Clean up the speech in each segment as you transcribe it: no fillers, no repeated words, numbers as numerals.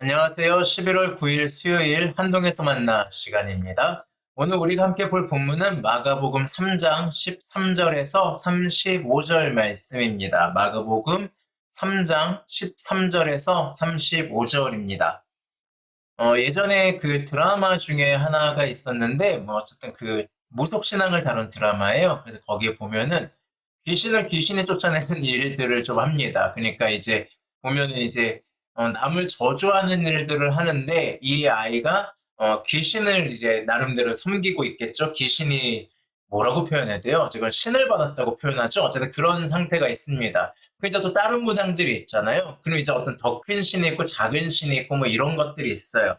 안녕하세요. 11월 9일 수요일 한동에서 만나 시간입니다. 오늘 우리가 함께 볼 본문은 마가복음 3장 13절에서 35절 말씀입니다. 마가복음 3장 13절에서 35절입니다. 예전에 그 드라마 중에 하나가 있었는데, 어쨌든 그 무속신앙을 다룬 드라마예요. 그래서 거기에 보면은 귀신을 귀신이 쫓아내는 일들을 좀 합니다. 그러니까 이제 보면은 이제 남을 저주하는 일들을 하는데 이 아이가 귀신을 이제 나름대로 섬기고 있겠죠. 귀신이 뭐라고 표현해야 돼요? 지금 신을 받았다고 표현하죠. 어쨌든 그런 상태가 있습니다. 그러니까 또 다른 무당들이 있잖아요. 그럼 이제 어떤 더 큰 신이 있고 작은 신이 있고 뭐 이런 것들이 있어요.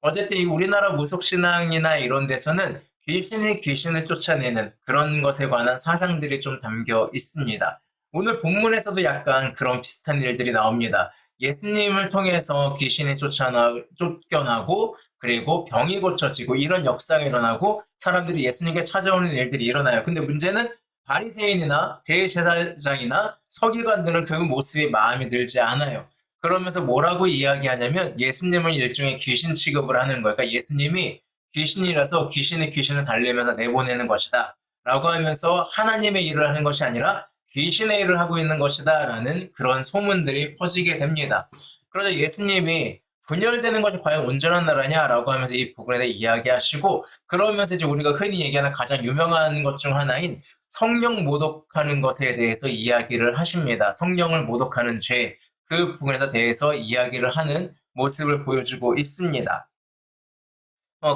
어쨌든 이 우리나라 무속신앙이나 이런 데서는 귀신이 귀신을 쫓아내는 그런 것에 관한 사상들이 좀 담겨 있습니다. 오늘 본문에서도 약간 그런 비슷한 일들이 나옵니다. 예수님을 통해서 귀신이 쫓겨나고 그리고 병이 고쳐지고 이런 역사가 일어나고 사람들이 예수님께 찾아오는 일들이 일어나요. 근데 문제는 바리새인이나 대제사장이나 서기관들은 그 모습이 마음에 들지 않아요. 그러면서 뭐라고 이야기하냐면 예수님을 일종의 귀신 취급을 하는 거예요. 그러니까 예수님이 귀신이라서 귀신이 귀신을 달래면서 내보내는 것이다. 라고 하면서 하나님의 일을 하는 것이 아니라 귀신의 일을 하고 있는 것이다. 라는 그런 소문들이 퍼지게 됩니다. 그러자 예수님이 분열되는 것이 과연 온전한 나라냐라고 하면서 이 부분에 대해 이야기하시고 그러면서 이제 우리가 흔히 얘기하는 가장 유명한 것 중 하나인 성령 모독하는 것에 대해서 이야기를 하십니다. 성령을 모독하는 죄, 그 부분에 대해서 이야기를 하는 모습을 보여주고 있습니다.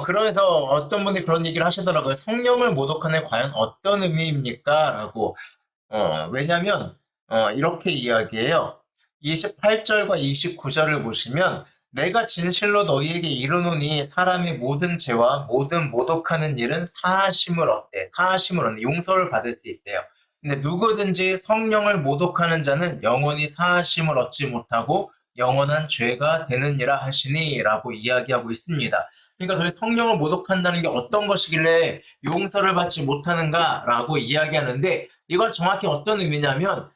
그러면서 어떤 분이 그런 얘기를 하시더라고요. 성령을 모독하는 과연 어떤 의미입니까? 라고. 왜냐면, 이렇게 이야기해요. 28절과 29절을 보시면, 내가 진실로 너희에게 이르노니 사람의 모든 죄와 모든 모독하는 일은 사하심을 얻대. 사하심을 얻는 용서를 받을 수 있대요. 근데 누구든지 성령을 모독하는 자는 영원히 사하심을 얻지 못하고 영원한 죄가 되느니라 하시니라고 이야기하고 있습니다. 그러니까 도대체 성령을 모독한다는 게 어떤 것이길래 용서를 받지 못하는가라고 이야기하는데 이건 정확히 어떤 의미냐면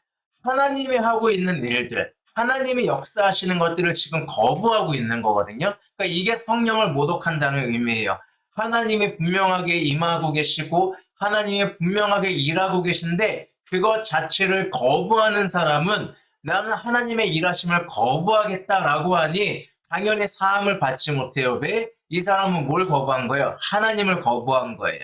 하나님이 하고 있는 일들, 하나님이 역사하시는 것들을 지금 거부하고 있는 거거든요. 그러니까 이게 성령을 모독한다는 의미예요. 하나님이 분명하게 임하고 계시고 하나님이 분명하게 일하고 계신데 그것 자체를 거부하는 사람은 나는 하나님의 일하심을 거부하겠다라고 하니 당연히 사함을 받지 못해요. 왜? 이 사람은 뭘 거부한 거예요? 하나님을 거부한 거예요.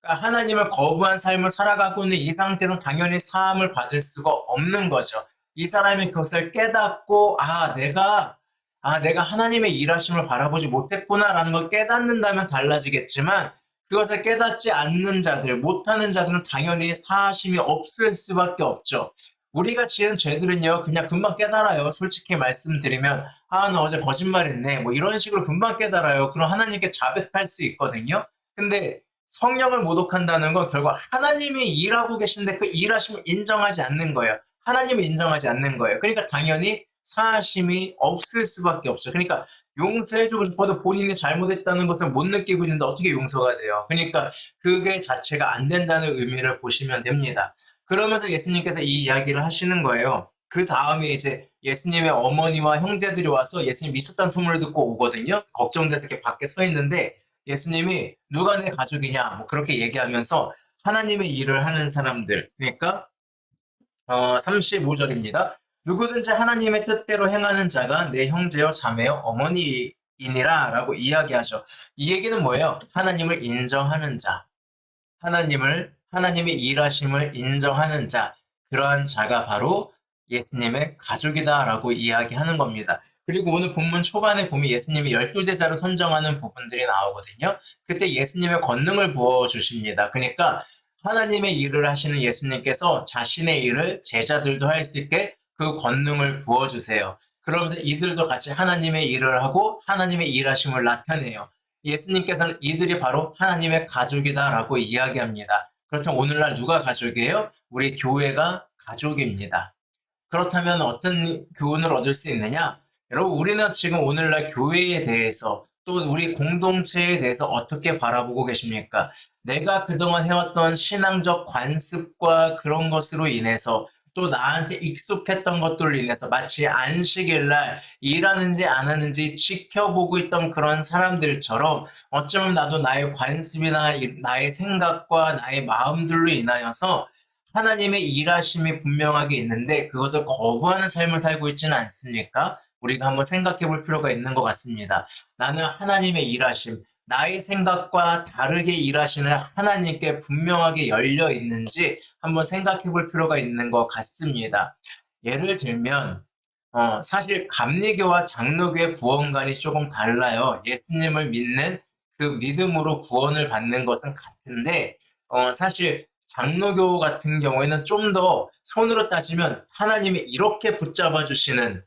그러니까 하나님을 거부한 삶을 살아가고 있는 이 상태는 당연히 사함을 받을 수가 없는 거죠. 이 사람이 그것을 깨닫고 내가 하나님의 일하심을 바라보지 못했구나라는 걸 깨닫는다면 달라지겠지만 그것을 깨닫지 않는 자들, 못하는 자들은 당연히 사하심이 없을 수밖에 없죠. 우리가 지은 죄들은요, 그냥 금방 깨달아요. 솔직히 말씀드리면, 나 어제 거짓말했네. 뭐 이런 식으로 금방 깨달아요. 그럼 하나님께 자백할 수 있거든요. 근데 성령을 모독한다는 건 결국 하나님이 일하고 계신데 그 일하심을 인정하지 않는 거예요. 하나님을 인정하지 않는 거예요. 그러니까 당연히 사하심이 없을 수밖에 없어요. 그러니까 용서해주고 싶어도 본인이 잘못했다는 것을 못 느끼고 있는데 어떻게 용서가 돼요? 그러니까 그게 자체가 안 된다는 의미를 보시면 됩니다. 그러면서 예수님께서 이 이야기를 하시는 거예요. 그 다음에 이제 예수님의 어머니와 형제들이 와서 예수님 미쳤다는 소문을 듣고 오거든요. 걱정돼서 이렇게 밖에 서 있는데 예수님이 누가 내 가족이냐 뭐 그렇게 얘기하면서 하나님의 일을 하는 사람들 그러니까 35절입니다. 누구든지 하나님의 뜻대로 행하는 자가 내 형제요 자매요 어머니이니라 라고 이야기하죠. 이 얘기는 뭐예요? 하나님을 인정하는 자, 하나님의 일하심을 인정하는 자, 그러한 자가 바로 예수님의 가족이다라고 이야기하는 겁니다. 그리고 오늘 본문 초반에 보면 예수님이 12제자를 선정하는 부분들이 나오거든요. 그때 예수님의 권능을 부어주십니다. 그러니까 하나님의 일을 하시는 예수님께서 자신의 일을 제자들도 할 수 있게 그 권능을 부어주세요. 그러면서 이들도 같이 하나님의 일을 하고 하나님의 일하심을 나타내요. 예수님께서는 이들이 바로 하나님의 가족이다라고 이야기합니다. 그렇다면 오늘날 누가 가족이에요? 우리 교회가 가족입니다. 그렇다면 어떤 교훈을 얻을 수 있느냐? 여러분, 우리는 지금 오늘날 교회에 대해서 또 우리 공동체에 대해서 어떻게 바라보고 계십니까? 내가 그동안 해왔던 신앙적 관습과 그런 것으로 인해서 또 나한테 익숙했던 것들로 인해서 마치 안식일날 일하는지 안 하는지 지켜보고 있던 그런 사람들처럼 어쩌면 나도 나의 관습이나 나의 생각과 나의 마음들로 인하여서 하나님의 일하심이 분명하게 있는데 그것을 거부하는 삶을 살고 있지는 않습니까? 우리가 한번 생각해 볼 필요가 있는 것 같습니다. 나는 하나님의 일하심, 나의 생각과 다르게 일하시는 하나님께 분명하게 열려 있는지 한번 생각해 볼 필요가 있는 것 같습니다. 예를 들면, 사실 감리교와 장로교의 구원관이 조금 달라요. 예수님을 믿는 그 믿음으로 구원을 받는 것은 같은데, 사실 장로교 같은 경우에는 좀 더 손으로 따지면 하나님이 이렇게 붙잡아 주시는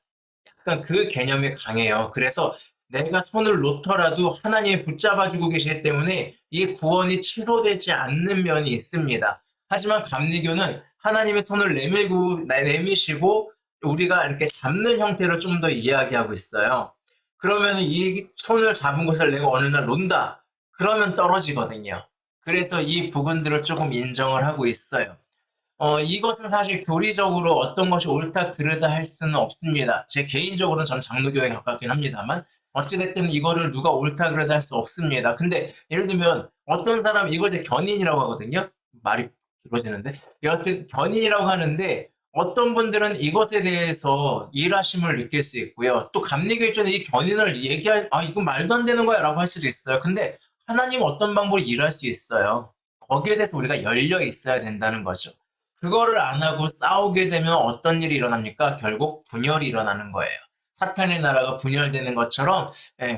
약간 그 개념이 강해요. 그래서 내가 손을 놓더라도 하나님이 붙잡아 주고 계시기 때문에 이 구원이 취소되지 않는 면이 있습니다. 하지만 감리교는 하나님의 손을 내미시고 우리가 이렇게 잡는 형태로 좀 더 이야기하고 있어요. 그러면 이 손을 잡은 것을 내가 어느 날 놓는다. 그러면 떨어지거든요. 그래서 이 부분들을 조금 인정을 하고 있어요. 이것은 사실 교리적으로 어떤 것이 옳다 그르다 할 수는 없습니다. 제 개인적으로는 저는 장로교에 가깝긴 합니다만 어찌됐든 이거를 누가 옳다 그르다 할 수 없습니다. 근데 예를 들면 어떤 사람 이걸 제 견인이라고 하거든요. 말이 길어지는데 여하튼 견인이라고 하는데 어떤 분들은 이것에 대해서 일하심을 느낄 수 있고요. 또 감리교 입장에 이 견인을 이건 말도 안 되는 거야 라고 할 수도 있어요. 근데 하나님은 어떤 방법으로 일할 수 있어요. 거기에 대해서 우리가 열려 있어야 된다는 거죠. 그거를 안 하고 싸우게 되면 어떤 일이 일어납니까? 결국 분열이 일어나는 거예요. 사탄의 나라가 분열되는 것처럼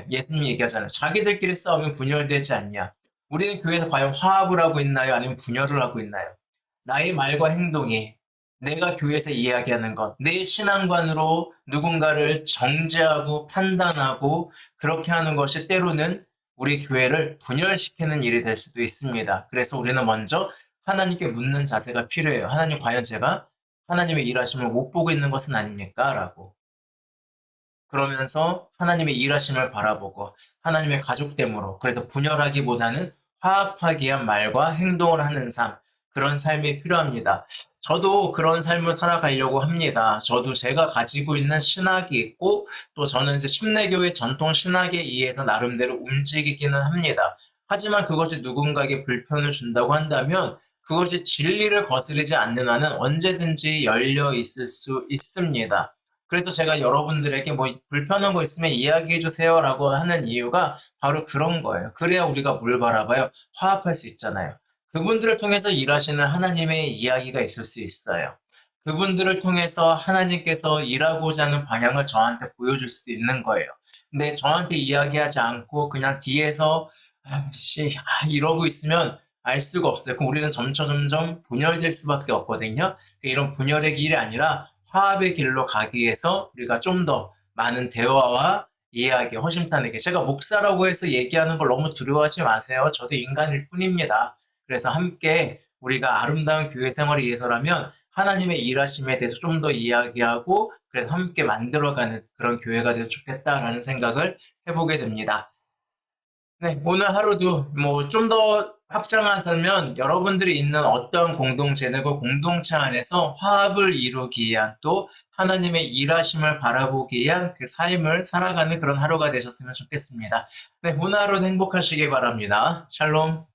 예수님이 얘기하잖아요. 자기들끼리 싸우면 분열되지 않냐. 우리는 교회에서 과연 화합을 하고 있나요? 아니면 분열을 하고 있나요? 나의 말과 행동이 내가 교회에서 이야기하는 것, 내 신앙관으로 누군가를 정죄하고 판단하고 그렇게 하는 것이 때로는 우리 교회를 분열시키는 일이 될 수도 있습니다. 그래서 우리는 먼저 하나님께 묻는 자세가 필요해요. 하나님, 과연 제가 하나님의 일하심을 못 보고 있는 것은 아닙니까? 라고. 그러면서 하나님의 일하심을 바라보고 하나님의 가족됨으로 그래도 분열하기보다는 화합하기 위한 말과 행동을 하는 삶, 그런 삶이 필요합니다. 저도 그런 삶을 살아가려고 합니다. 저도 제가 가지고 있는 신학이 있고 또 저는 이제 침례교회 전통 신학에 의해서 나름대로 움직이기는 합니다. 하지만 그것이 누군가에게 불편을 준다고 한다면 그것이 진리를 거스르지 않는 한은 언제든지 열려 있을 수 있습니다. 그래서 제가 여러분들에게 뭐 불편한 거 있으면 이야기해 주세요라고 하는 이유가 바로 그런 거예요. 그래야 우리가 뭘 바라봐요? 화합할 수 있잖아요. 그분들을 통해서 일하시는 하나님의 이야기가 있을 수 있어요. 그분들을 통해서 하나님께서 일하고자 하는 방향을 저한테 보여줄 수도 있는 거예요. 근데 저한테 이야기하지 않고 그냥 뒤에서 이러고 있으면 알 수가 없어요. 그럼 우리는 점점 분열될 수밖에 없거든요. 이런 분열의 길이 아니라 화합의 길로 가기 위해서 우리가 좀 더 많은 대화와 이해하기, 허심탄회하게. 제가 목사라고 해서 얘기하는 걸 너무 두려워하지 마세요. 저도 인간일 뿐입니다. 그래서 함께 우리가 아름다운 교회 생활을 위해서라면 하나님의 일하심에 대해서 좀 더 이야기하고 그래서 함께 만들어가는 그런 교회가 되면 좋겠다라는 생각을 해보게 됩니다. 네, 오늘 하루도 뭐 좀 더 확장하자면 여러분들이 있는 어떤 공동체는 그 공동체 안에서 화합을 이루기 위한 또 하나님의 일하심을 바라보기 위한 그 삶을 살아가는 그런 하루가 되셨으면 좋겠습니다. 네, 오늘 하루도 행복하시기 바랍니다. 샬롬.